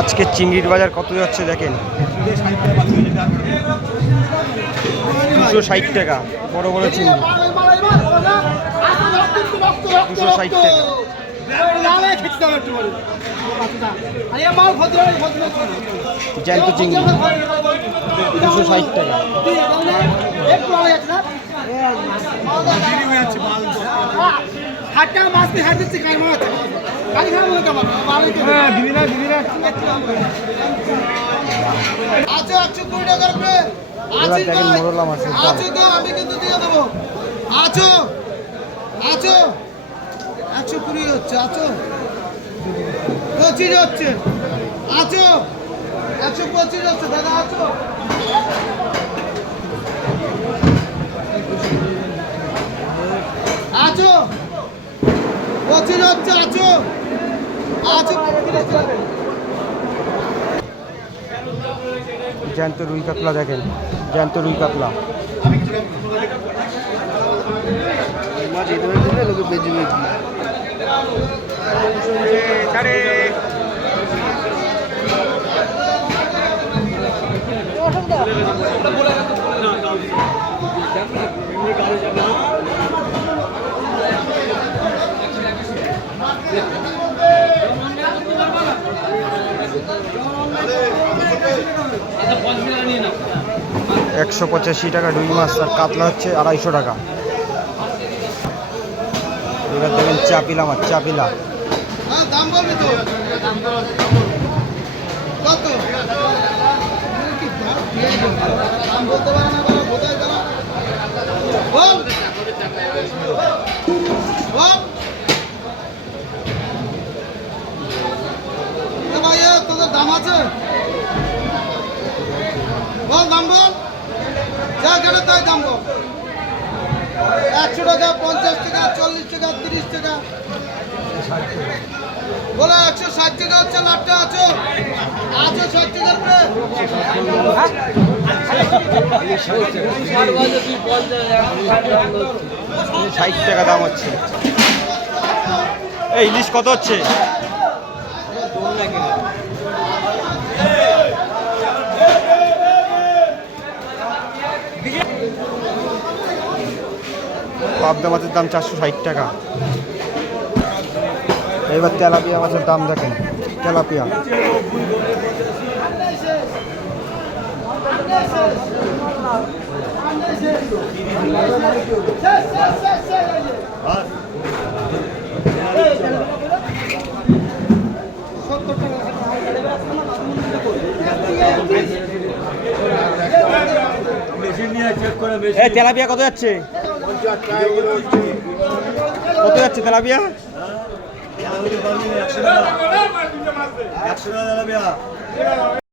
আজকে চিংড়ির বাজার কত যাচ্ছে দেখেন, 260 টাকা বড় বড় চিংড়ি, 260 টাকা। জ্যান্ত চিংড়ি 260 টাকা। মোরলা মাছের আমি কিন্তু দিয়ে দেবো। আছো আছো 120 হচ্ছে, আছো 25 হচ্ছে, আছো 125 হচ্ছে দাদা, আছো আছো 25 হচ্ছে, আছো আছো। জ্যান্ত রুই কাতলা দেখেন, জ্যান্ত রুই কাতলা। একশো 85 টাকা রুই মাছ, আর কাতলা হচ্ছে 250 টাকা। এবার দেখেন চাপিলা মাছ, চাপিলা দাম বলবি তো, কত দাম বলতে পারে না, বোঝাই তারা বল বল ভাই, তোদের দাম আছে বল, দাম বল, যা গেলে তাই দাম বল। 100 টাকা, 50 টাকা, 40 টাকা, 30 টাকা বলে 160 টাকা হচ্ছে লাটটা। আছো আছো 60 টাকার উপরে, 60 টাকা দাম হচ্ছে। এই ইলিশ কত হচ্ছে? পাবদা মাছের দাম 460 টাকা। এবার তেলাপিয়া মাছের দাম দেখেন, তেলাপিয়া তেলাপিয়া কত যাচ্ছে? কত যাচ্ছে তেলাপিয়া? 100 টাকা।